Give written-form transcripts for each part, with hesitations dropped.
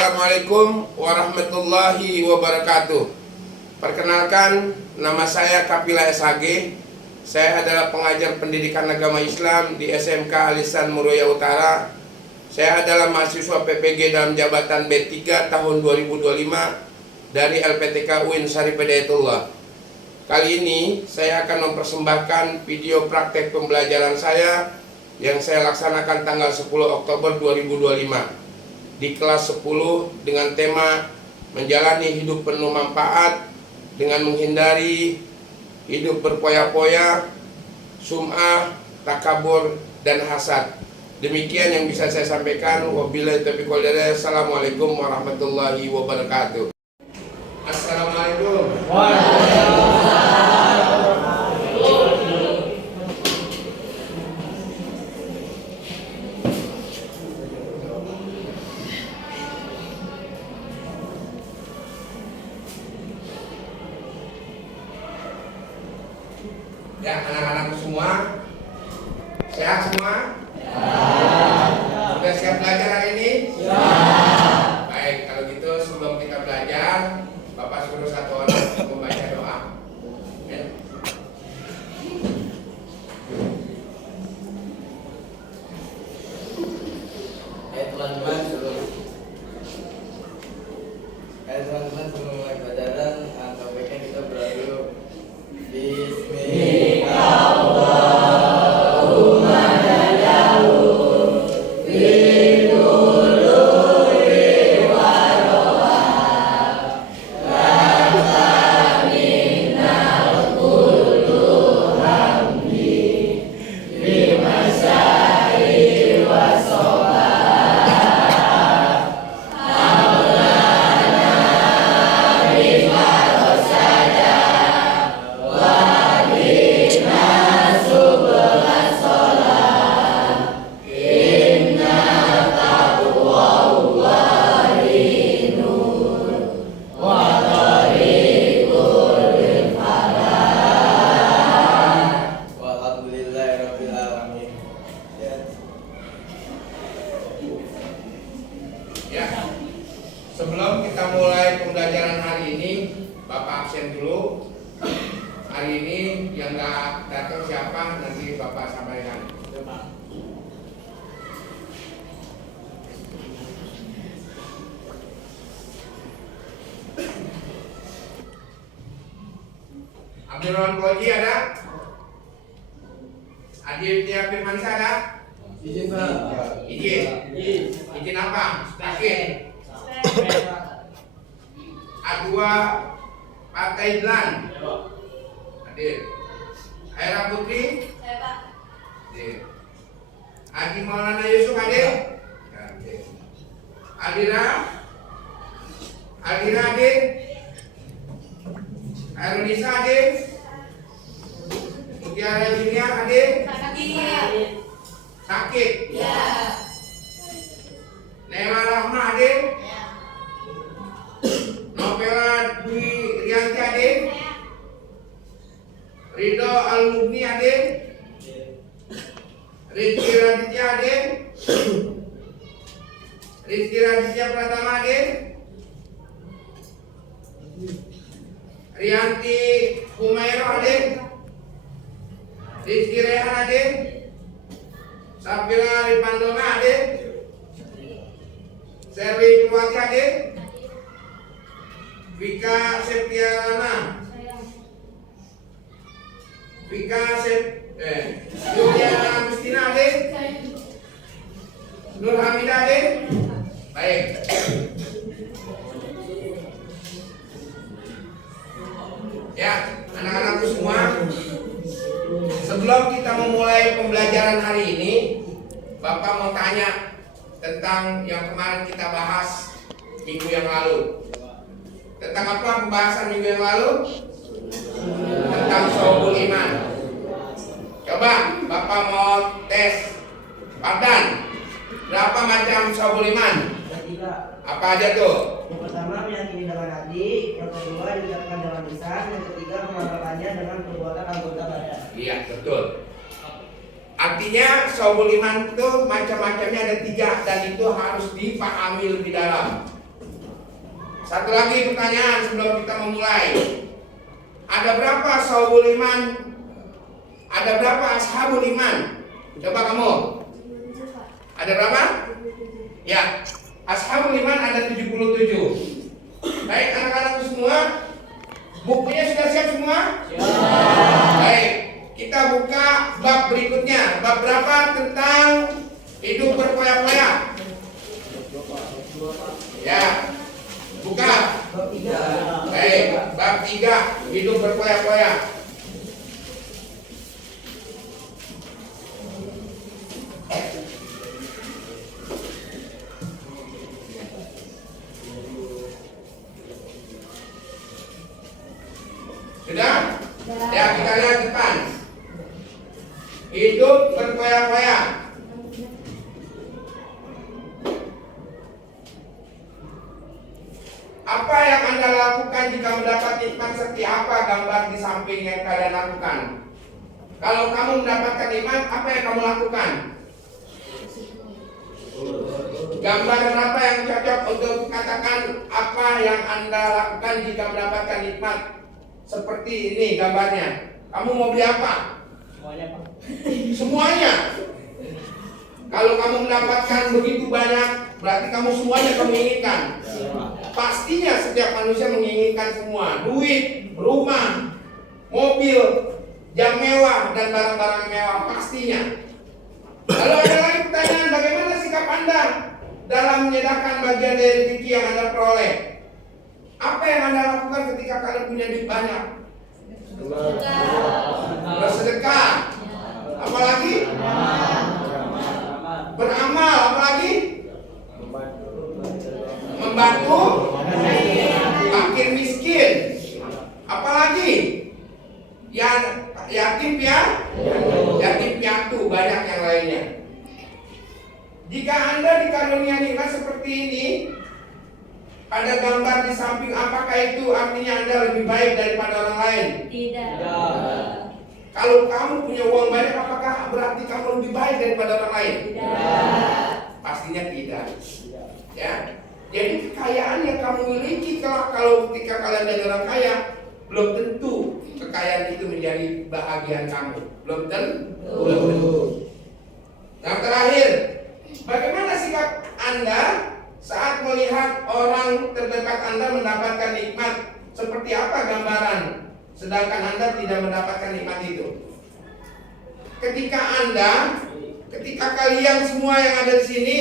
Assalamualaikum warahmatullahi wabarakatuh. Perkenalkan, nama saya Kapila SHG. Saya adalah pengajar pendidikan agama Islam di SMK Alisan Muroya Utara. Saya adalah mahasiswa PPG dalam jabatan B3 tahun 2025 dari LPTK UIN Syarif Hidayatullah. Kali ini saya akan mempersembahkan video praktek pembelajaran saya yang saya laksanakan tanggal 10 Oktober 2025 di kelas 10 dengan tema menjalani hidup penuh manfaat dengan menghindari hidup berpoya-poya, sum'ah, takabur, dan hasad. Demikian yang bisa saya sampaikan. Wabillahi taufiq wal hidayah. Assalamualaikum warahmatullahi wabarakatuh. Assalamualaikum. Ya, anak-anakku semua sehat semua? Sudah siap belajar hari ini? Baik, kalau gitu sebelum kita belajar, Bapak suruh satu orang membaca doa. Ya. Teman-teman sebelum mulai pelajaran, topiknya kita beradu Sebelum kita mulai pembelajaran hari ini, Bapak absen dulu. Hari ini yang nggak datang siapa, nanti Bapak sampaikan. Abdurrahman Koji ada? Aditya Firmansyah ada? izin Pak. Izin apa? Sakit. A2 Pak Taidlan hadir. Aira Putri hadir. Haji Maulana Yusuf hadir. Adira hadir. Airunisa hadir. Mutiara Junia hadir. Sakit. Nela Rahma hadir. Novela Dwi Rianti hadir. Ridho Al-Mubni hadir. Rizky Raditya hadir. Rizky Raditya Pratama hadir. Rianti Humairo hadir. Rizky Rehan hadir. Safira Ripandona hadir. Serli Purwati hadir. Vika Septiana, Juliana Agustina hadir. Nur Hamidah hadir. Baik. Ya, anak-anakku semua, sebelum kita memulai pembelajaran hari ini, Bapak mau tanya tentang yang kemarin kita bahas minggu yang lalu. Tentang apa pembahasan minggu yang lalu? Tentang Syu'abul Iman. Coba Bapak mau tes Fardan. Berapa macam Syu'abul Iman? Apa aja tuh? Yang pertama meyakini dengan hati, yang kedua diucapkan dengan lisan, yang ketiga mengamalkannya dengan perbuatan anggota badan. Iya, betul. Artinya Syu'abul Iman itu macam-macamnya ada 3 dan itu harus dipahami lebih dalam. Satu lagi pertanyaan sebelum kita memulai. Ada berapa sahabul iman? Ada berapa ashabul iman? Coba kamu. Ada berapa? Ya, ashabul iman ada 77. Baik anak-anakku semua, bukunya sudah siap semua? Baik, kita buka bab berikutnya. Bab berapa? Tentang hidup berpoya-poya. Ya, buka. Baik, bab 3, hidup berpoya-poya. Sudah? Ya, kita lihat depan. Hidup berpoya-poya. Apa yang Anda lakukan jika mendapat nikmat seperti apa gambar di samping yang kalian lakukan? Kalau kamu mendapatkan nikmat, apa yang kamu lakukan? Gambar apa yang cocok untuk katakan apa yang Anda lakukan jika mendapatkan nikmat? Seperti ini gambarnya. Kamu mau beli apa? Semuanya, Pak. Semuanya. Kalau kamu mendapatkan begitu banyak, berarti kamu semuanya kamu inginkan. Pastinya setiap manusia menginginkan semua. Duit, rumah, mobil, jam mewah, dan barang-barang mewah pastinya. Lalu ada lagi pertanyaan, bagaimana sikap Anda dalam menyedekahkan bagian dari rezeki yang Anda peroleh? Apa yang Anda lakukan ketika kalian punya duit banyak? Bersedekah. Apalagi? Beramal. Apalagi? Membantu fakir miskin. Apalagi? Yatim piatu, banyak yang lainnya. Jika Anda dikarunia nikmat seperti ini, ada gambar di samping, apakah itu artinya Anda lebih baik daripada orang lain? Tidak. Kalau kamu punya uang banyak, apakah berarti kamu lebih baik daripada orang lain? Tidak. Pastinya tidak. Ya. Jadi kekayaan yang kamu miliki kalau ketika kalian jadi orang kaya, belum tentu kekayaan itu menjadi bahagian kamu. Belum tentu. Yang terakhir, bagaimana sikap Anda saat melihat orang terdekat Anda mendapatkan nikmat? Seperti apa gambaran? Sedangkan Anda tidak mendapatkan nikmat itu. Ketika kalian semua yang ada di sini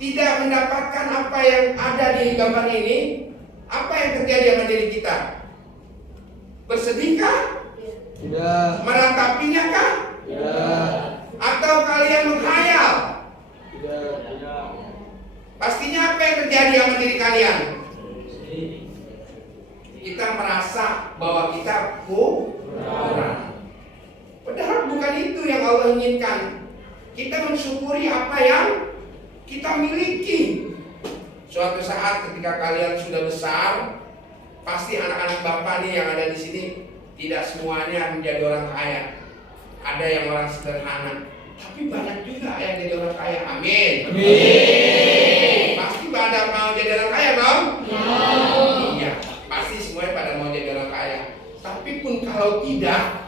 tidak mendapatkan apa yang ada di gambar ini, apa yang terjadi sama diri kita? Bersedihkah? Tidak. Meratapinya kah? Tidak. Atau kalian menghayal? Tidak. Pastinya apa yang terjadi sama diri kalian? Kita merasa bahwa kita kurang. Padahal bukan itu yang Allah inginkan. Kita mensyukuri apa yang kita miliki. Suatu saat ketika kalian sudah besar, pasti anak-anak Bapak nih yang ada di sini tidak semuanya menjadi orang kaya. Ada yang orang sederhana, tapi banyak juga yang jadi orang kaya. Amin. Amin. Pasti pada mau jadi orang kaya dong? Iya, pasti semuanya pada mau jadi orang kaya. Tapi pun kalau tidak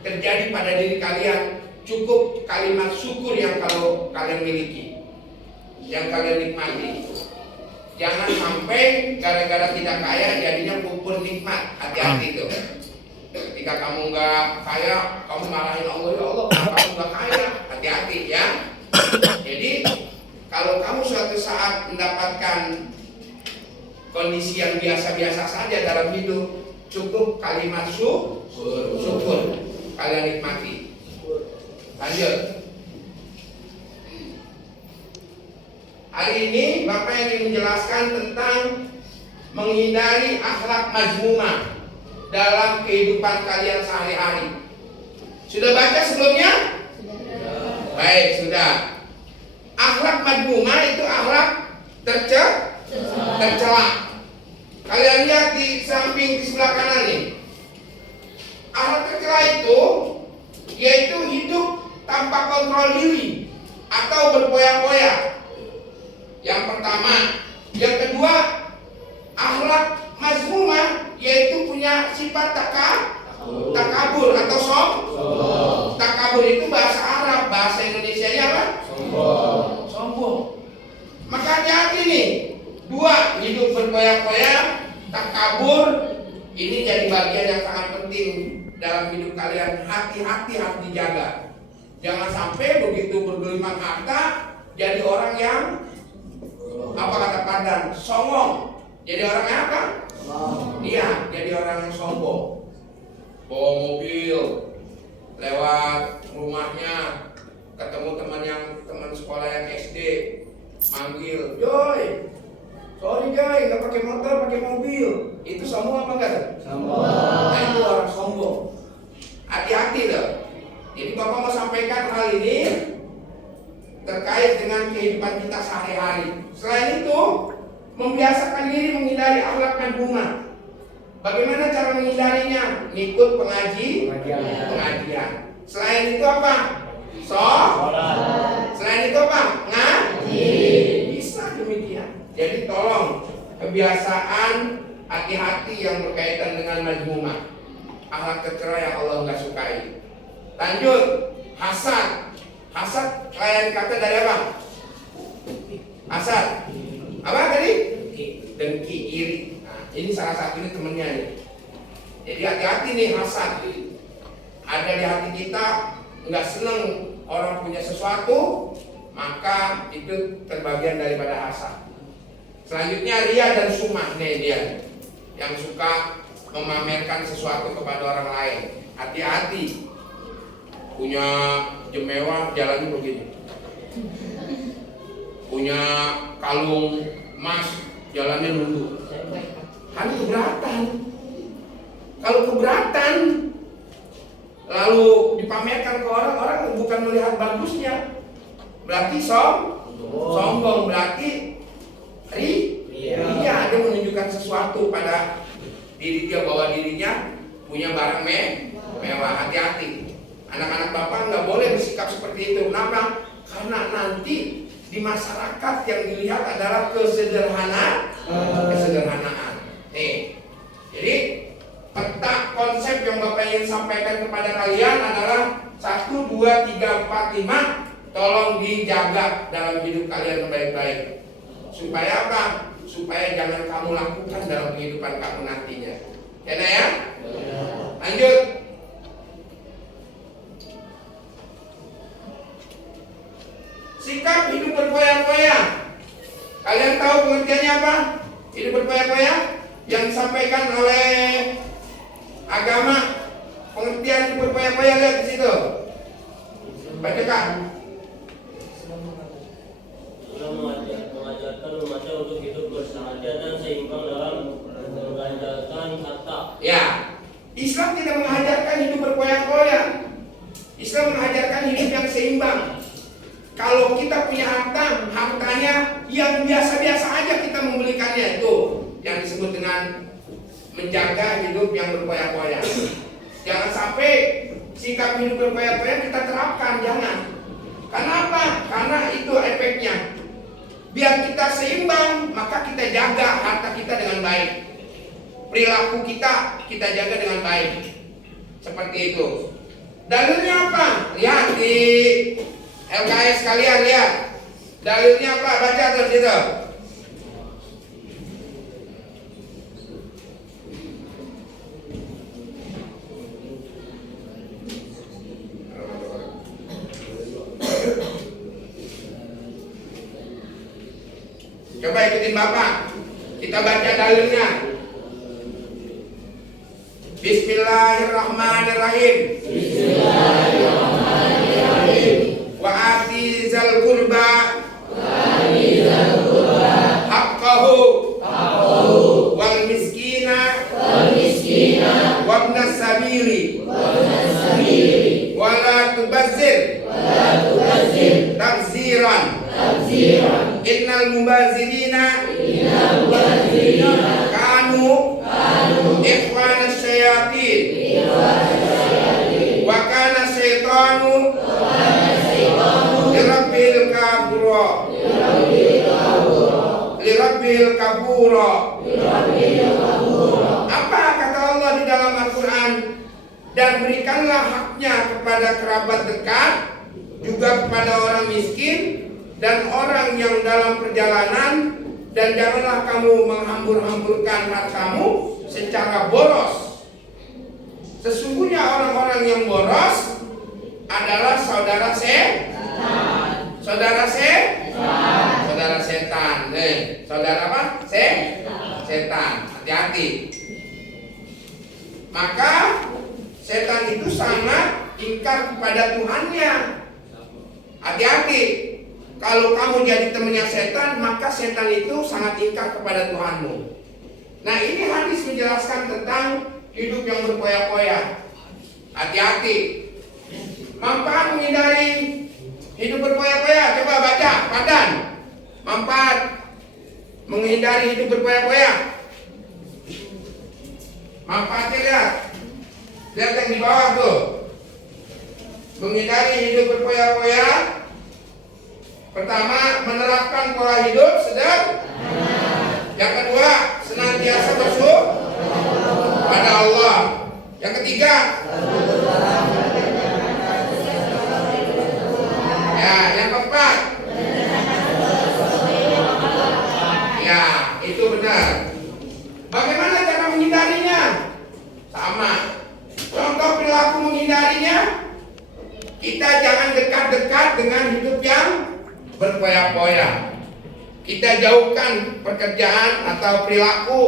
terjadi pada diri kalian, cukup kalimat syukur yang kalau kalian miliki, yang kalian nikmati. Jangan sampai gara-gara tidak kaya jadinya pupur nikmat. Hati-hati tuh. Ketika kamu nggak kaya, kamu marahin Allah, ya Allah, kamu nggak kaya. Hati-hati ya. Jadi kalau kamu suatu saat mendapatkan kondisi yang biasa-biasa saja dalam hidup, cukup kalimat syukur kalian nikmati. Lanjut. Hari ini Bapak ingin menjelaskan tentang menghindari akhlak mazmumah dalam kehidupan kalian sehari-hari. Sudah baca sebelumnya? Baik, sudah. Akhlak mazmumah itu akhlak tercela. Kalian lihat di samping di sebelah kanan nih. Akhlak tercela itu yaitu hidup tanpa kontrol diri atau berpoya-poya. Yang pertama, yang kedua nih. Dua, hidup berfoya-foya, takabur. Ini jadi bagian yang sangat penting dalam hidup kalian. Hati-hati harus dijaga. Jangan sampai begitu bergelimang harta jadi orang yang apa kata Padan, songong. Jadi orang yang apa? Iya, jadi orang yang sombong. Bawa mobil, lewat rumahnya, ketemu teman sekolah yang SD, manggil, Joy, sorry Joy, nggak pakai motor, pakai mobil. Itu sombong apa enggak? Sombong. Nah, itu orang sombong. Hati-hati loh. Jadi Bapak mau sampaikan hal ini terkait dengan kehidupan kita sehari-hari. Selain itu, membiasakan diri menghindari akhlak madhumah. Bagaimana cara menghindarinya? Ngikut pengajian. Selain itu apa? Selain itu apa? Ngaji. Bisa demikian. Jadi tolong kebiasaan hati-hati yang berkaitan dengan madhumah. Akhlak tercela yang Allah nggak sukai. Lanjut, hasad. Hasad lain kata dari apa? Hasad. Apa tadi? Dengki, iri. Nah, ini salah satunya temennya nih. Jadi hati-hati nih hasad. Ada di hati kita nggak seneng orang punya sesuatu, maka itu terbagian daripada hasad. Selanjutnya ria dan sumah nih dia, yang suka memamerkan sesuatu kepada orang lain. Hati-hati. Punya jam mewah jalannya begini. Punya kalung emas jalannya nunduk. Kan keberatan. Kalau keberatan lalu dipamerkan ke orang bukan melihat bagusnya, berarti sombong, berarti dia menunjukkan sesuatu pada diri dia bahwa dirinya punya barang mewah. Hati-hati. Anak-anak Bapak nggak boleh bersikap seperti itu. Kenapa? Karena nanti di masyarakat yang dilihat adalah kesederhanaan. Nih, jadi peta konsep yang Bapak ingin sampaikan kepada kalian adalah 1, 2, 3, 4, 5. Tolong dijaga dalam hidup kalian baik-baik. Supaya apa? Supaya jangan kamu lakukan dalam kehidupan kamu nantinya. Ya? Lanjut. Sikap hidup berfoya-foya. Kalian tahu pengertiannya apa? Hidup berfoya-foya yang disampaikan oleh agama. Pengertian hidup berfoya-foya lihat di situ. Baca Kak. Islam mengajarkan umatnya untuk hidup bersahaja dan seimbang dalam menggandakan harta. Ya, Islam tidak mengajarkan hidup berfoya-foya. Islam mengajarkan hidup yang seimbang. Kalau kita punya hartanya yang biasa-biasa aja kita membelikannya, itu yang disebut dengan menjaga hidup yang berfoya-foya. Jangan sampai sikap hidup berfoya-foya kita terapkan, jangan. Karena apa? Karena itu efeknya. Biar kita seimbang, maka kita jaga harta kita dengan baik. Perilaku kita jaga dengan baik. Seperti itu. Dalilnya apa? Lihat di LKS kalian, lihat. Dalilnya apa? Baca terus itu. Coba ikutin Bapak. Kita baca dalilnya. Bismillahirrahmanirrahim. Wa ati zal qurba haqqahu wal miskina wa ibnas sabili wa la tubazzir tabziran innal mubazirina kanu ikhwana syayatin wa kana syaitanu lirabbil kabura. Apa kata Allah di dalam Al-Quran? Dan berikanlah haknya kepada kerabat dekat, juga kepada orang miskin dan orang yang dalam perjalanan dan janganlah kamu menghambur-hamburkan hartamu secara boros. Sesungguhnya orang-orang yang boros adalah saudara setan. Saudara setan. Saudara setan. Saudara apa? Setan. Hati-hati. Maka setan itu sangat ingkar kepada Tuhannya. Hati-hati. Kalau kamu jadi temannya setan, maka setan itu sangat ingkar kepada Tuhanmu. Nah, ini hadis menjelaskan tentang hidup yang berpoya-poya. Hati-hati. Manfaat menghindari hidup berpoya-poya. Coba baca, Padan. Manfaat menghindari hidup berpoya-poya. Manfaatnya lihat. Lihat yang di bawah tuh. Menghindari hidup berpoya-poya. Pertama, menerapkan pola hidup sederhana. Yang kedua, senantiasa bersyukur pada Allah. Yang ketiga, ya, yang keempat, ya, itu benar. Bagaimana cara menghindarinya? Sama. Contoh perilaku menghindarinya, kita jangan dekat-dekat dengan hidup yang berpoya-poya. Kita jauhkan pekerjaan atau perilaku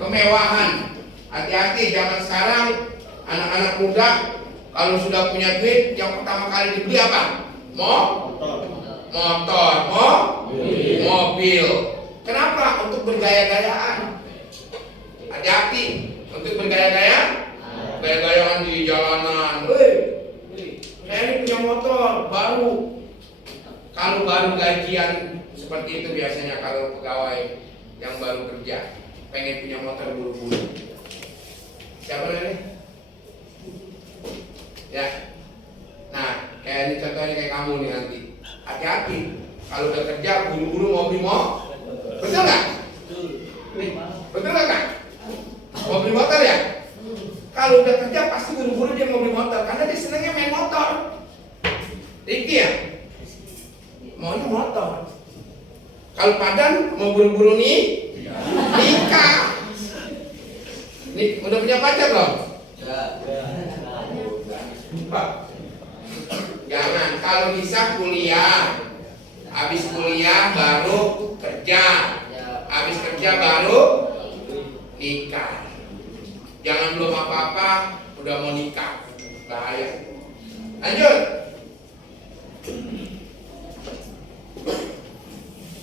kemewahan. Hati-hati, zaman sekarang anak-anak muda kalau sudah punya duit, yang pertama kali dibeli apa? Motor, mobil. Kenapa? Untuk bergaya-gayaan. Hati-hati, untuk gaya-gayaan di jalanan. Saya ini punya motor baru. Kalau baru gajian seperti itu biasanya kalau pegawai yang baru kerja pengen punya motor buru-buru. Siapa ini? Ya. Nah, kayak ini contohnya kayak kamu nih nanti. Hati-hati. Kalau udah kerja buru-buru mau beli motor. Betul nggak? Betul nggak? Mau beli motor ya? Kalau udah kerja pasti buru-buru dia mau beli motor karena dia senangnya main motor. Riki ya? Maunya motor. Kalau Padan mau buru-buru nih nikah. Nih, udah punya pacar belum? Jangan, kalau bisa kuliah. Habis kuliah baru kerja. Habis kerja baru nikah. Jangan belum apa-apa udah mau nikah. Bahaya. Lanjut.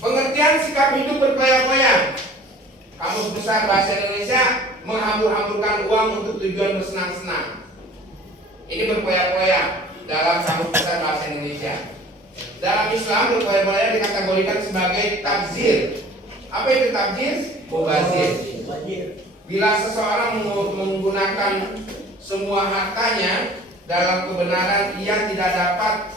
Pengertian sikap hidup berpoya-poya. Kamus Besar Bahasa Indonesia, menghambur-hamburkan uang untuk tujuan bersenang-senang. Ini berpoya-poya dalam Kamus Besar Bahasa Indonesia. Dalam Islam, berpoya-poya dikategorikan sebagai tabzir. Apa itu tabzir? Mubazir. Bila seseorang menggunakan semua hartanya dalam kebenaran, ia tidak dapat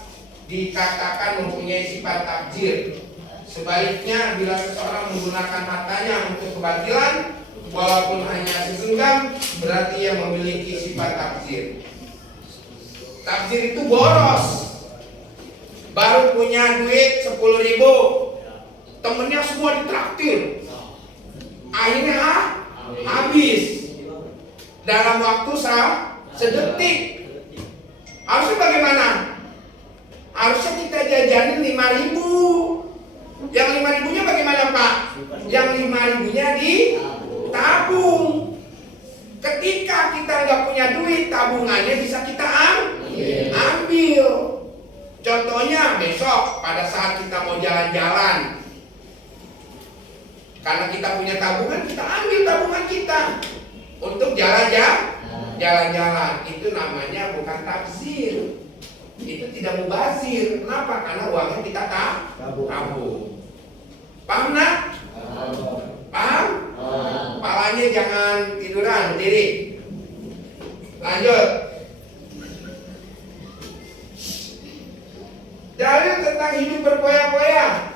dikatakan mempunyai sifat tabzir. Sebaliknya, bila seseorang menggunakan hartanya untuk kebatilan, walaupun hanya sesenggam, berarti ia memiliki sifat tabzir. Tabzir itu boros. Baru punya duit 10.000, temennya semua ditraktir. Akhirnya habis dalam waktu sedetik. Harusnya bagaimana? Harusnya kita jajanin 5.000. Yang 5.000-nya bagaimana, Pak? Yang 5.000-nya ditabung. Ketika kita nggak punya duit, tabungannya bisa kita ambil. Contohnya besok pada saat kita mau jalan-jalan, karena kita punya tabungan, kita ambil tabungan kita untuk jalan-jalan. Itu namanya bukan tabzir. Itu tidak mubazir. Kenapa? Karena uangnya kita tabung. Paham nak? Paham? Palanya jangan tiduran, berdiri. Lanjut. Dalil tentang hidup berpoya-poya.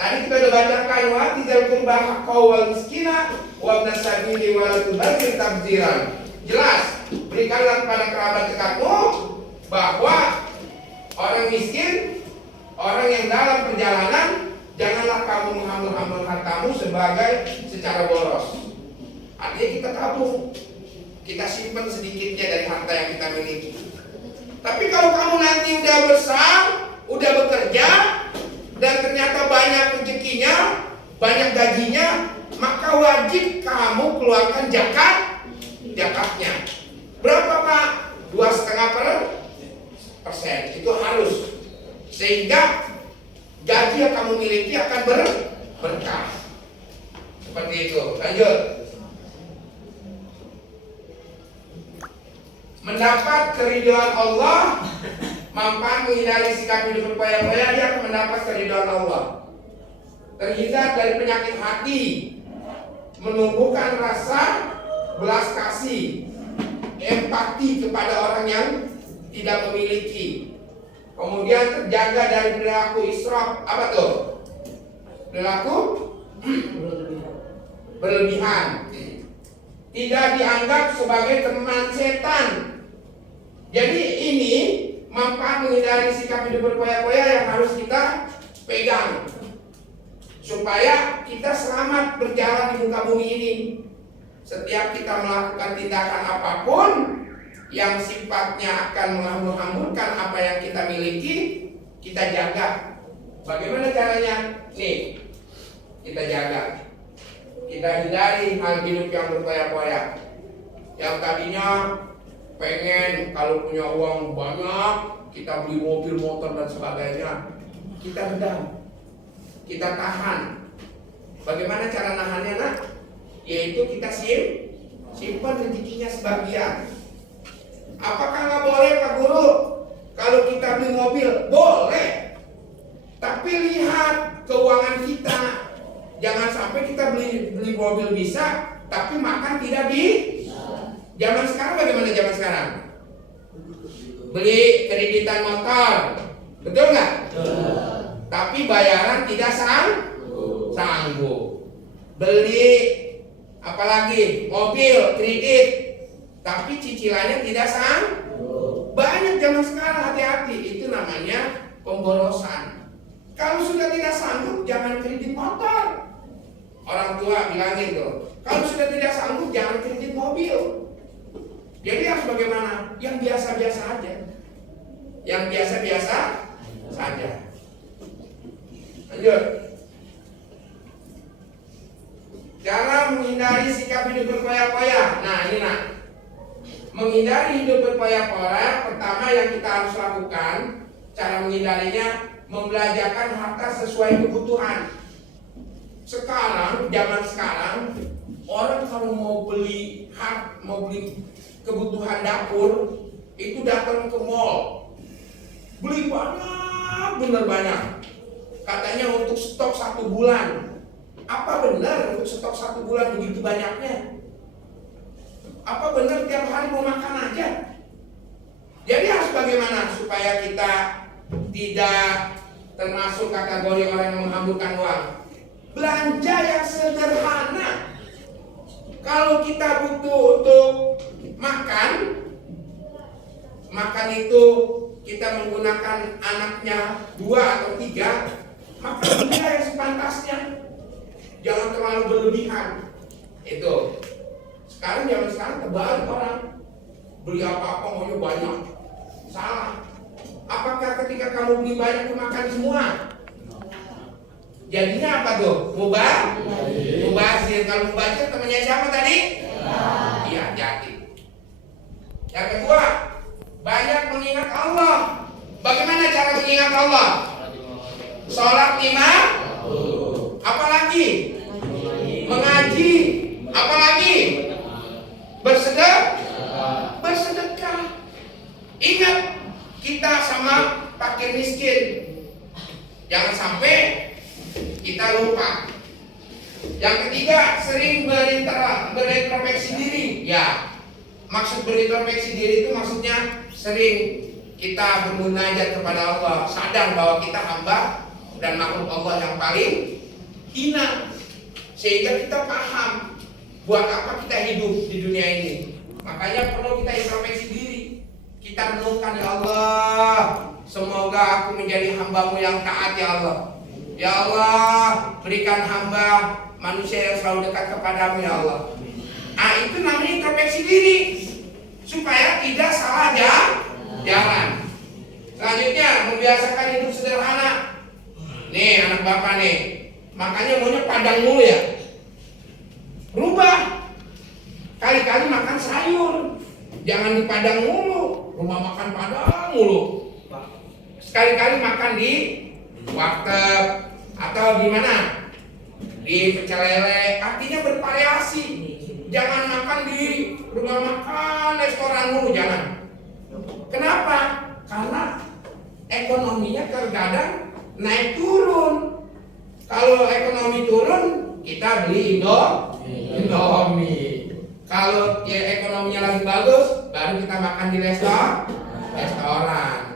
Tadi kita sudah bacakan wa tidzal qurba haqqan wal miskina wa ibnas sabili wa la tubadzir tabdziran. Jelas, berikanlah kepada kerabat dekatmu bahwa orang miskin, orang yang dalam perjalanan, janganlah kamu menghambur-hambur hartamu sebagai secara boros. Artinya kita tabung, kita simpan sedikitnya dari harta yang kita miliki. Tapi kalau kamu nanti udah besar, udah bekerja, dan ternyata banyak rezekinya, banyak gajinya, maka wajib kamu keluarkan zakatnya. Berapa Pak? 2,5%. Itu harus. Sehingga gaji yang kamu miliki akan berkah. Seperti itu. Lanjut. Mendapat keridhaan Allah, mampu menghindari sikap hidup berpoya-poya, dia akan mendapat keridhaan Allah. Terhindar dari penyakit hati, menumbuhkan rasa belas kasih, empati kepada orang yang tidak memiliki. Kemudian terjaga dari perilaku israf. Apa tuh? Perilaku berlebihan. Tidak dianggap sebagai teman setan. Jadi ini manfaat menghindari sikap hidup berpoya-poya yang harus kita pegang, supaya kita selamat berjalan di muka bumi ini. Setiap kita melakukan tindakan apapun yang sifatnya akan menghambur-hamburkan apa yang kita miliki, kita jaga. Bagaimana caranya? Nih, kita jaga. Kita hindari hal hidup yang berpoya-poya. Yang tadinya pengen kalau punya uang banyak, kita beli mobil, motor dan sebagainya, kita redam, kita tahan. Bagaimana cara nahannya, nak? Yaitu kita simpan rezekinya sebagian. Apakah nggak boleh Pak Guru? Kalau kita beli mobil, boleh. Tapi lihat keuangan kita. Jangan sampai kita beli mobil bisa, tapi makan tidak bisa. Zaman sekarang bagaimana zaman sekarang? Beli kreditan motor, betul nggak? Tapi bayaran tidak sanggup. Beli apalagi mobil kredit, tapi cicilannya tidak sanggup. Banyak zaman sekarang, hati-hati, itu namanya pemborosan. Kalau sudah tidak sanggup, jangan kredit motor. Orang tua bilangin tuh, kalau sudah tidak sanggup, jangan kredit mobil. Jadi harus bagaimana? Yang biasa-biasa aja. Yang biasa-biasa saja. Lanjut. Cara menghindari sikap hidup berpoya-poya. Nah ini nak, menghindari hidup berpoya-poya, pertama yang kita harus lakukan, cara menghindarinya, membelajarkan harta sesuai kebutuhan. Sekarang, zaman sekarang, orang kalau mau beli kebutuhan dapur, itu datang ke mall, beli banyak, bener banyak. Katanya untuk stok 1 bulan. Apa benar untuk stok 1 bulan begitu banyaknya? Apa benar tiap hari mau makan aja? Jadi harus bagaimana supaya kita tidak termasuk kategori orang yang menghamburkan uang? Belanja yang sederhana. Kalau kita butuh untuk makan itu kita menggunakan anaknya 2 atau 3, maka beli yang sepantasnya. Jangan terlalu berlebihan. Itu. Sekarang zaman sekarang terbalik orang. Beli apa-apa maunya banyak. Salah. Apakah ketika kamu beli banyak makan semua? Jadinya apa tuh? Mubazir. Kalau mubazir temannya siapa tadi? Iya, jadi. Yang kedua, banyak mengingat Allah. Bagaimana cara mengingat Allah? Sholat 5. Apalagi? Mengaji. Apalagi? Bersedekah. Ingat, kita sama fakir miskin. Jangan sampai kita lupa. Yang ketiga, sering berintrospeksi diri. Ya, maksud berintrospeksi diri itu maksudnya sering kita bermunajat kepada Allah, sadar bahwa kita hamba dan makhluk Allah yang paling hina, sehingga kita paham buat apa kita hidup di dunia ini. Makanya perlu kita introspeksi diri. Kita renungkan, ya Allah, semoga aku menjadi hambamu yang taat, ya Allah. Ya Allah, berikan hamba manusia yang selalu dekat kepadamu ya Allah. Ah, itu namanya introspeksi diri supaya tidak salah jalan. Selanjutnya membiasakan hidup sederhana. Nih anak bapak nih, makanya maunya padang mulu ya. Rubah, kali-kali makan sayur, jangan di padang mulu. Rumah makan padang mulu. Sekali-kali makan di warteg atau di mana? Di pecel lele. Artinya bervariasi. Jangan makan di rumah makan restoran mulu, jangan. Kenapa? Karena ekonominya terkadang naik turun. Kalau ekonomi turun, kita beli Indomie. Kalau ya ekonominya lagi bagus, baru kita makan di restoran.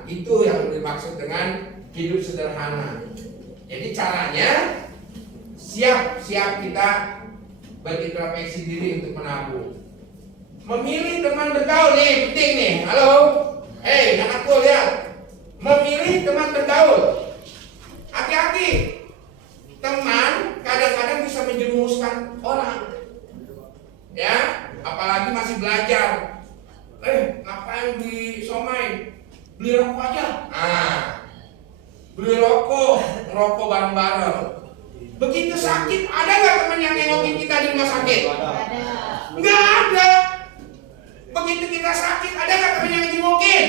Itu yang dimaksud dengan hidup sederhana. Jadi caranya siap kita berintrospeksi diri untuk menabung. Memilih teman bergaul nih penting nih. Halo, hei anakku lihat. Memilih teman bergaul. Hati-hati. Teman kadang-kadang bisa menjerumuskan orang. Ya, apalagi masih belajar. Ngapain beli somai? Beli rokok aja. Beli rokok, ngerokok bareng-bareng. Begitu sakit, ada nggak teman yang nengokin kita di rumah sakit? Nggak ada. Begitu kita sakit, ada nggak teman yang jengukin?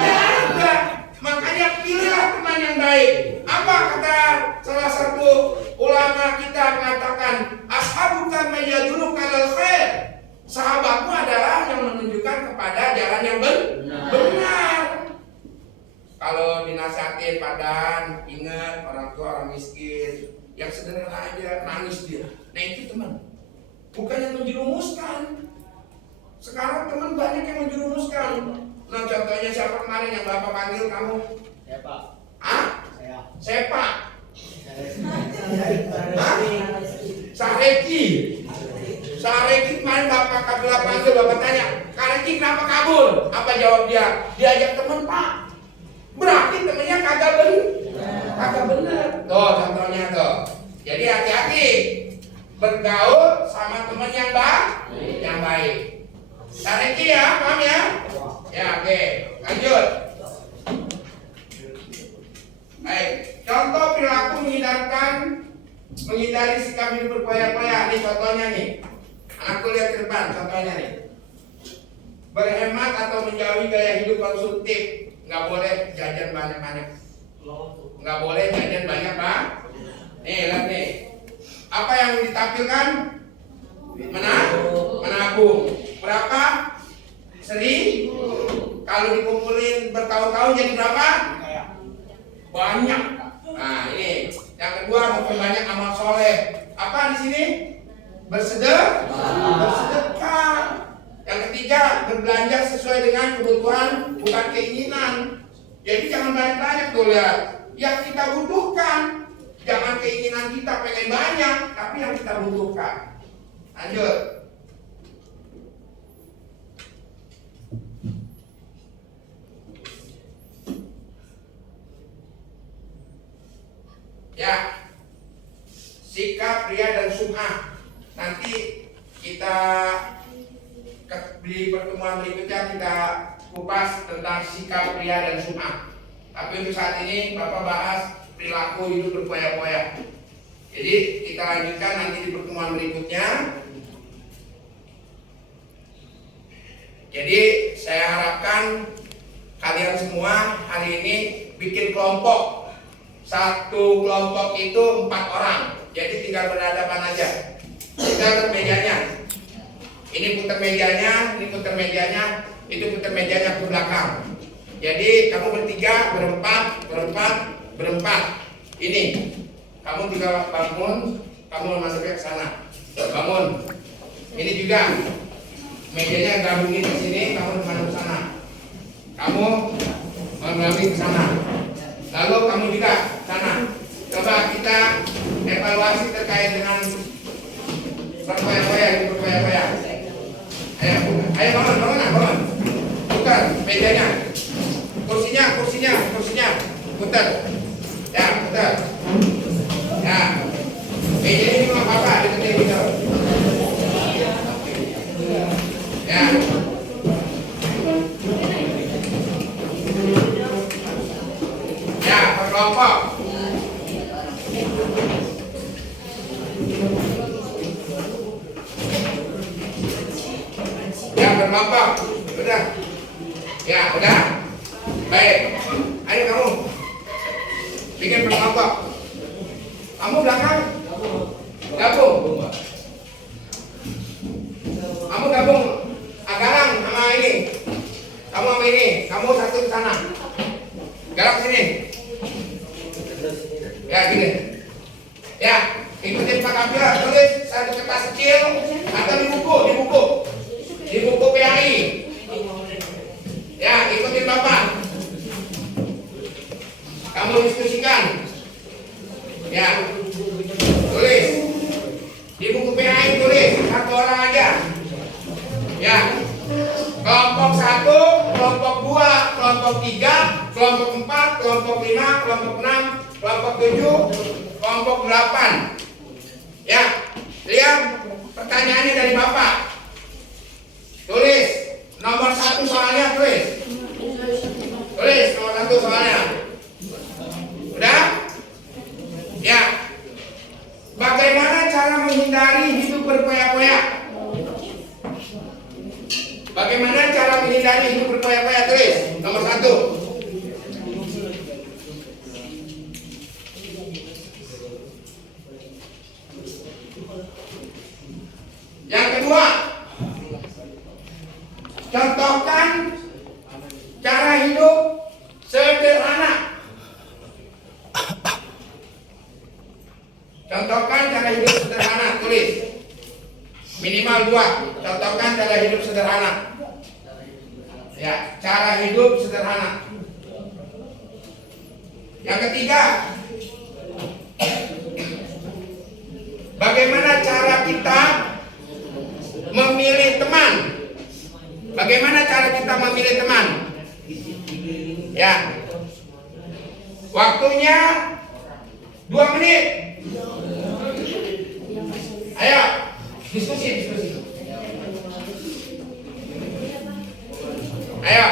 Nggak ada. Makanya pilihlah teman yang baik. Apa kata salah satu ulama kita mengatakan, ashabuka mayyaduluka alal khair. Sahabatmu adalah yang menunjukkan kepada jalan yang benar. Kalau dinasihatin padan, ingat orang tua orang miskin, yang sederhana aja nangis dia. Nah itu teman, bukan yang menjerumuskan. Sekarang teman banyak yang menjerumuskan. Nah contohnya siapa kemarin yang bapak panggil kamu? Siapa? Sepak. Sareki. Sareki kemarin bapak kabila panggil, bapak tanya, Sareki kenapa kabur? Apa jawab dia? Diajak teman pak. Berarti temennya kagak bener. Tuh contohnya tuh. Jadi hati-hati bergaul sama teman yang baik. Sareki ya, paham ya? Ya oke, lanjut. Baik, contoh perilaku menghindari sikap hidup berkoyak-koyak. Ini contohnya nih. Anakku lihat ke depan, contohnya nih. Berhemat atau menjauhi gaya hidup konsumtif. Nggak boleh jajan banyak-banyak. Nggak boleh jajan banyak, Pak. Nih, lihat nih. Apa yang ditampilkan? Menabung. Berapa? 1.000. Kalau dikumpulin bertahun-tahun jadi berapa? Banyak. Nah, ini. Yang kedua, memperbanyak amal soleh. Apa di sini? Bersedekah. Yang ketiga, berbelanja sesuai dengan kebutuhan, bukan keinginan. Jadi jangan banyak-banyak tuh lihat. Yang kita butuhkan. Jangan keinginan kita pengen banyak, tapi yang kita butuhkan. Lanjut. Ya, sikap ria dan sum'ah. Nanti kita di pertemuan berikutnya kita kupas tentang sikap ria dan sum'ah. Tapi untuk saat ini Bapak bahas perilaku hidup berkoyak-koyak. Jadi kita lanjutkan nanti di pertemuan berikutnya. Jadi saya harapkan kalian semua hari ini bikin kelompok. Satu kelompok itu 4 orang. Jadi tinggal berhadapan aja. Tinggal mejanya. Ini putar mejanya, ini putar mejanya, itu putar mejanya ke belakang. Jadi kamu bertiga, berempat. Ini kamu tinggal bangun, kamu masuknya ke sana. Bangun. Ini juga mejanya gabungin di sini, kamu masuk ke sana. Kamu mengambil ke sana. Lalu kamu juga sana. Coba kita evaluasi terkait dengan berkoyak-koyak. Ayo bangun. Putar mejanya. Kursinya. Putar. Ya, putar. berkelompok. Udah. Ya, udah. Baik. Ayo kamu. Bikin berkelompok. Kamu belakang. Gabung. Kamu gabung. Garang sama ini. Kamu sama ini. Kamu satu ke sana. Garang sini. Ya, gini. Ya, ikutin Pak Kapila, tulis satu kertas kecil atau di buku PAI. Ya, ikutin Bapak. Kamu diskusikan. Ya, tulis di buku PAI, tulis satu orang aja. Ya, kelompok 1, kelompok 2, kelompok 3, kelompok 4, kelompok 5, kelompok 6, kelompok 7, kelompok 8. Ya, lihat pertanyaannya dari Bapak. Tulis nomor 1 soalnya, tulis nomor 1 soalnya. Udah? Ya. Bagaimana cara menghindari hidup berpoyak-poyak? Bagaimana cara menghindari hidup berpoyak-poyak? Tulis nomor 1. Yang kedua, contohkan cara hidup sederhana. Contohkan cara hidup sederhana, tulis minimal 2. Contohkan cara hidup sederhana. Ya, cara hidup sederhana. Yang ketiga, bagaimana cara kita memilih teman? Bagaimana cara kita memilih teman? Ya. Waktunya 2 menit. Ayo, diskusi. Ayo.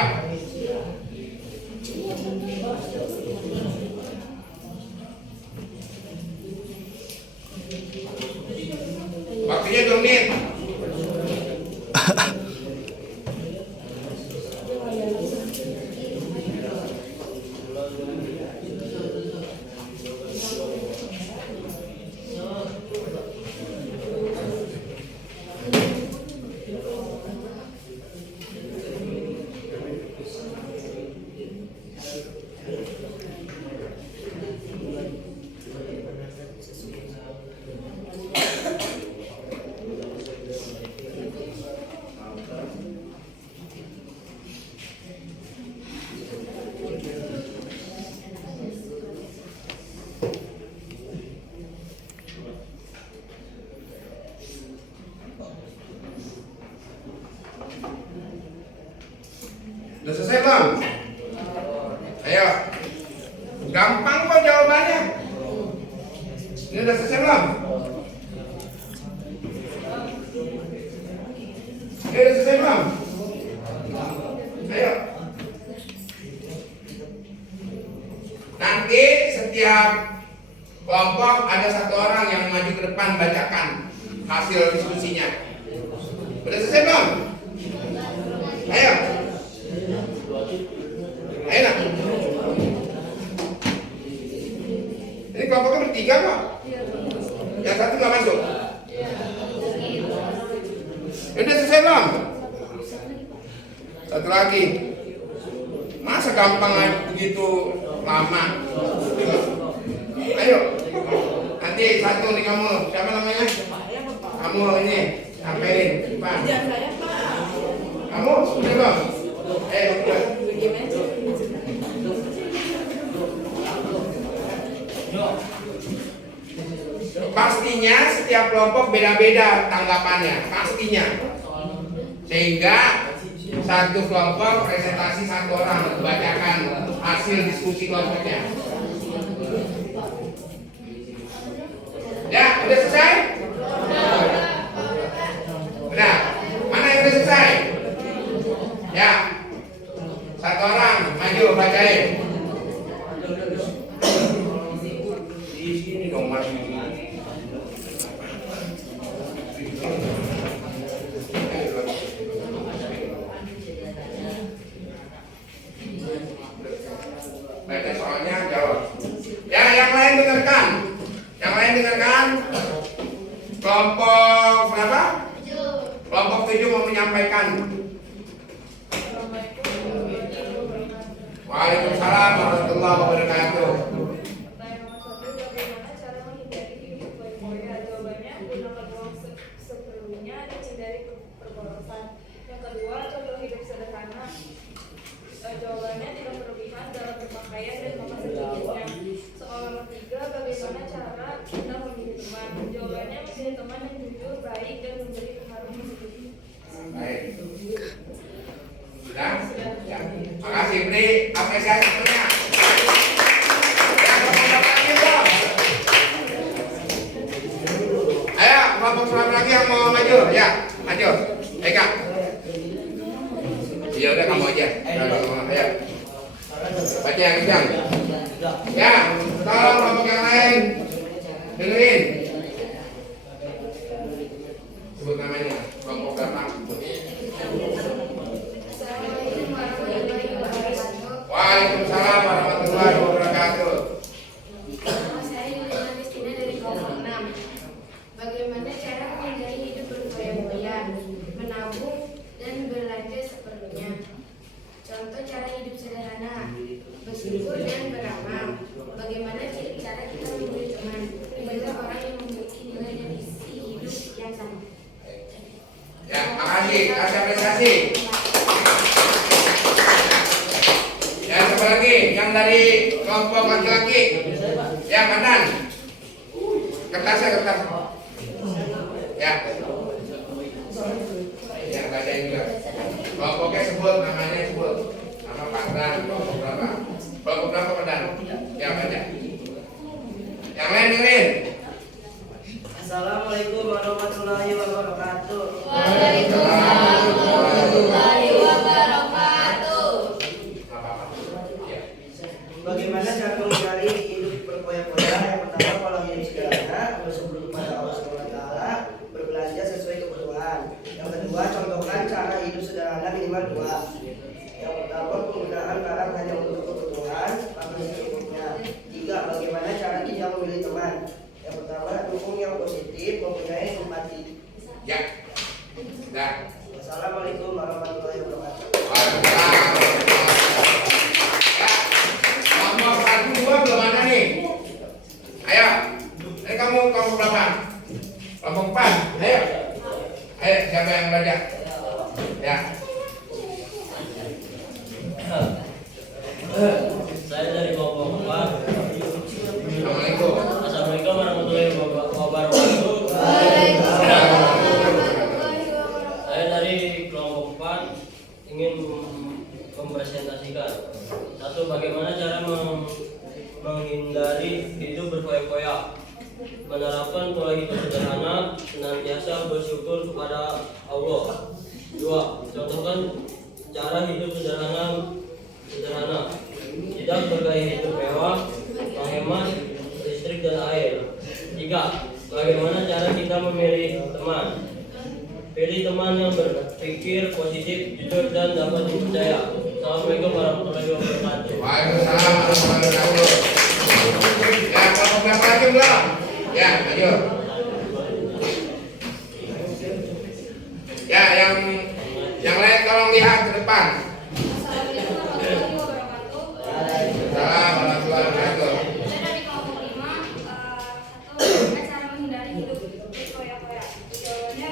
Waktunya 2 menit. Udah selesai belum? Ayo. Gampang kok jawabannya. Ini udah selesai belum? Ini udah selesai belum? Ayo. Nanti setiap kelompok ada 1 orang yang maju ke depan bacakan hasil diskusinya. Udah selesai belum? Ayo. Ayo nak. Ini kelompoknya bertiga kok. Yang 1 nggak masuk. Udah selesai belum? 1 lagi. Masa gampang aja begitu lama? Ayo. Nanti 1 nih kamu. Siapa namanya? Kamu ini. Sampein. Pak. Kamu udah belum? Udah. Pastinya setiap kelompok beda-beda tanggapannya, pastinya. Sehingga 1 kelompok presentasi 1 orang membacakan hasil diskusi kelompoknya. Ya, udah selesai? Udah. Mana yang udah selesai? Ya. 1 orang maju bacain. Di sini dong Mas. lain dengarkan. Kelompok berapa? Kelompok 7 mau menyampaikan. Waalaikumsalam warahmatullahi wabarakatuh. Pertanyaan nomor 1, bagaimana cara menghindari hidup foya-foya? Jawabannya, gunakan uang seperlunya dan hindari perborosan. Yang kedua, contoh hidup sederhana. Jawabannya, tidak berlebihan dalam berpakaian dan makan secukupnya. Soal nomor 3, bagaimana cara kita memilih teman? Jawabannya, memilih teman yang jujur, baik, dan memberi pengaruh positif. Baik. Sudah? Ya. Makasih, beri apresiasi semuanya. Ya, kelompok lagi dong. Ayo, kelompok selama lagi yang mau maju. Ya, maju. Eka. Ya udah kamu aja. Ayo. Baca yang kencang. Ya, tolong kelompok yang lain dengerin. Sebut namanya. Kelompok berapa? Waalaikumsalam warahmatullahi wabarakatuh. Nama saya Yulina Kristina dari kelompok 6. Bagaimana cara menghindari hidup berfoya-foya, menabung dan belanja seperlunya? Contoh cara hidup sederhana, bersyukur dan beramal. Bagaimana cara kita memilih teman? Pilihlah orang yang memiliki nilai dan isi hidup yang sama. Ya, makasih. Kasih apresiasi. Ya, siapa lagi? Yang dari kelompok laki-laki. Ya, kanan. Kertasnya, kertas. Ya. Ya, nggak ada yang juga. Kelompoknya sebut, namanya sebut. Nama Pak Dan, kelompok berapa? Kelompok berapa Pak Dan? Ya, baca. Yang lain dengerin. Assalamualaikum warahmatullahi wabarakatuh. Waalaikumsalam warahmatullahi wabarakatuh. Bagaimana cara menghindari hidup berfoya-foya? Yang pertama, pola hidup sederhana, bersebelum pada Allah SWT, berbelanja sesuai kebutuhan. Yang kedua, contohkan cara hidup sederhana minimal 2. Yang pertama, penggunaan barang hanya untuk kebutuhan, pakai secukupnya. 3, bagaimana cara kita memilih teman? Yang pertama, dukung yang positif, mempunyai simpati. Ya. Dah. Wassalamualaikum warahmatullahi wabarakatuh. Kelompok 1, 2 belum ada nih. Ayo. Ini kamu kelompok berapa? Kelompok 4. Ayo. Ayo, siapa yang belajar? Ya. Saya dari kelompok 4. Assalamualaikum. Assalamualaikum warahmatullahi wabarakatuh. Saya dari kelompok 4 ingin mempresentasikan satu, bagaimana cara menghindari hidup berfoya-foya, menerapkan pola hidup sederhana, senantiasa bersyukur kepada Allah. 2, contohkan cara hidup sederhana, tidak bergaya hidup mewah, menghemat listrik dan air. 3, bagaimana cara kita memilih teman? Pilih teman yang berpikir positif, jujur, dan dapat dipercaya. Assalamualaikum warahmatullahi wabarakatuh. Waalaikumsalam warahmatullahi wabarakatuh. Ya, kelompok berapa lagi belum? Ya, ayo. Ya, yang lain tolong lihat ke depan. Assalamualaikum warahmatullahi wabarakatuh. Waalaikumsalam warahmatullahi wabarakatuh. Saya dari kelompok 5. Bagaimana cara menghindari hidup berfoya-foya? Jawabannya,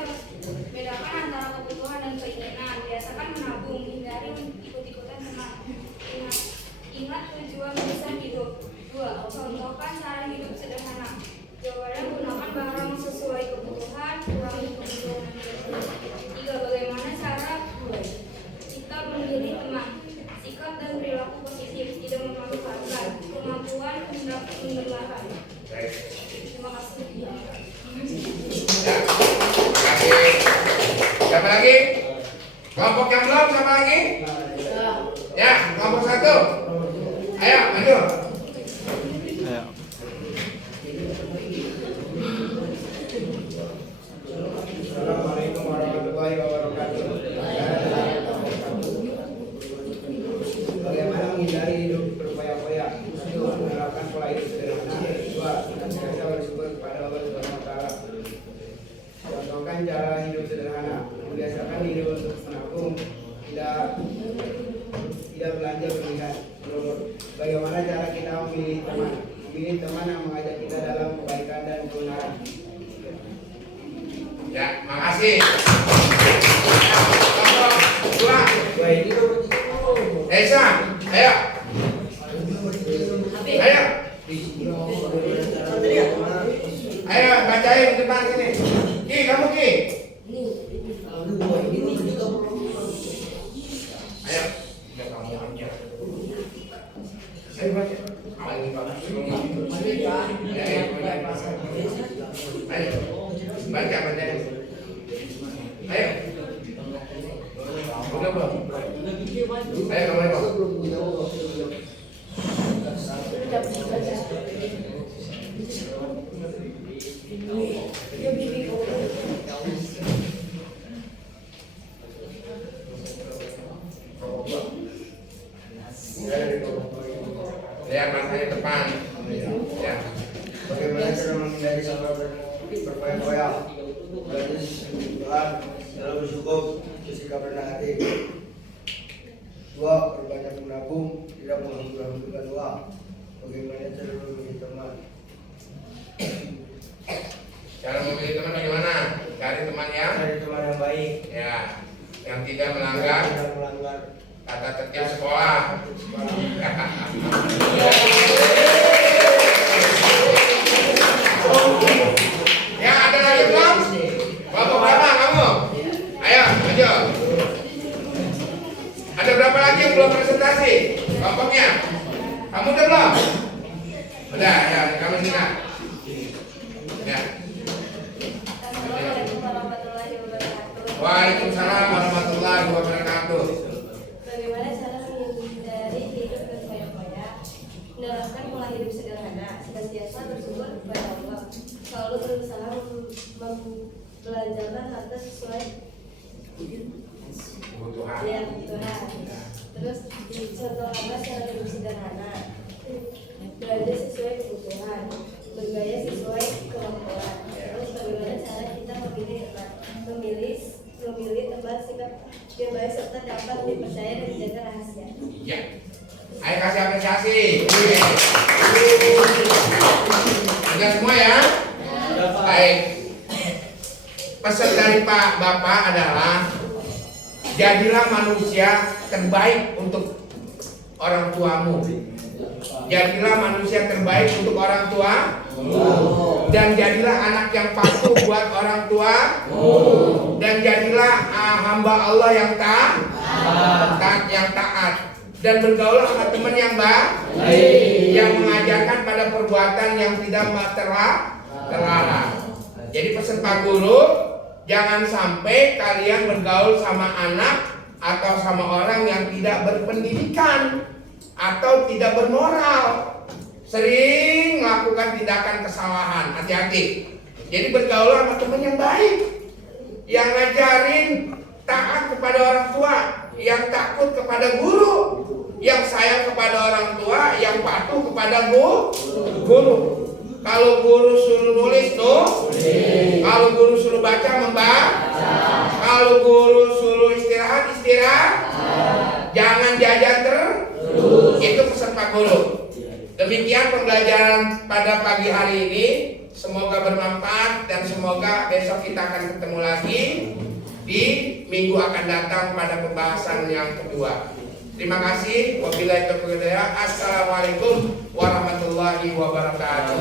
bedakan antara kebutuhan dan keinginan. Biasakan menabung, hindari ikut-ikutan teman. Ingat tujuan besar hidup. 2, contohkan cara hidup sederhana. Jawabannya, gunakan barang sesuai kebutuhan, kurangi kebutuhan. 3, bagaimana cara kita memilih teman? Sikap dan perilaku positif, tidak memanfaatkan kemampuan hendak mendengarkan. Baik. Terima kasih. Ya, terima kasih. Siapa lagi? Kelompok yang belum, siapa lagi? Ya, kelompok 1. Ayo, maju. Assalamualaikum warahmatullahi wabarakatuh. Bagaimana menghindari hidup berfoya-foya? 1, menerapkan pola hidup sederhana. 2, senantiasa bersyukur kepada kebenaran. Ya, makasih. Kelompok dua. Esa, ayo. Ayo. Ayo bacain di depan sini. Ki, kamu Ki. Ayo. Udah kamu aja. Ayo baca. Ayo. Baca. Ayo. Udah belum? Ayo kamu ayo. Lihat matanya depan. Ya. Bagaimana cara menghindari salah berfoya-foya? Berarti Tuhan dalam bersyukur bersikap rendah hati. 2. Perbanyak menabung, tidak menghambur-hamburkan uang. Bagaimana cara memilih teman? Cara memilih teman bagaimana? Cari teman yang Cari teman yang baik, ya, yang tidak melanggar tidak melanggar tata tertib sekolah. Ya, ada lagi belum? Kelompok berapa kamu? Ayo, maju. Ada berapa lagi yang belum presentasi? Kelompoknya? Kamu udah belum? Udah, ya, kamu sini. Ya. Assalamualaikum warahmatullahi wabarakatuh. Waalaikumsalam warahmatullahi wabarakatuh. Bagaimana cara menghindari hidup berfoya-foya? Menerapkan pola hidup sederhana, senantiasa bersyukur kepada Allah, selalu berusaha membelanjakan harta sesuai Kebutuhan. ya Tuhan. Terus contohnya cara hidup sederhana, belanja sesuai kebutuhan, bergaya sesuai kemampuan. Terus bagaimana cara kita memilih teman sikap yang baik serta dapat dipercaya dan dijaga rahasia. Ya. Ayo kasih apresiasi. Udah semua ya? Baik. Pesan dari Pak Bapak adalah jadilah manusia terbaik untuk orang tuamu. Jadilah manusia terbaik untuk orang tua. Dan jadilah anak yang patuh buat orang tua. Dan jadilah hamba Allah yang taat. Dan bergaul sama teman yang baik, yang mengajarkan pada perbuatan yang tidak terlarang. Jadi pesan Pak Guru, jangan sampai kalian bergaul sama anak atau sama orang yang tidak berpendidikan atau tidak bermoral, sering melakukan tindakan kesalahan. Hati-hati. Jadi bergaul sama teman yang baik, yang ngajarin taat kepada orang tua, yang takut kepada guru, yang sayang kepada orang tua, yang patuh kepada guru. Kalau guru suruh nulis, nulis. Kalau guru suruh baca, membaca. Kalau guru suruh istirahat, istirahat. Jangan jajan terus. Itu pesan Pak Guru. Demikian pembelajaran pada pagi hari ini. Semoga bermanfaat dan semoga besok kita akan ketemu lagi di minggu akan datang pada pembahasan yang kedua. Terima kasih. Wabillahi taufiq wal hidayah. Assalamualaikum warahmatullahi wabarakatuh.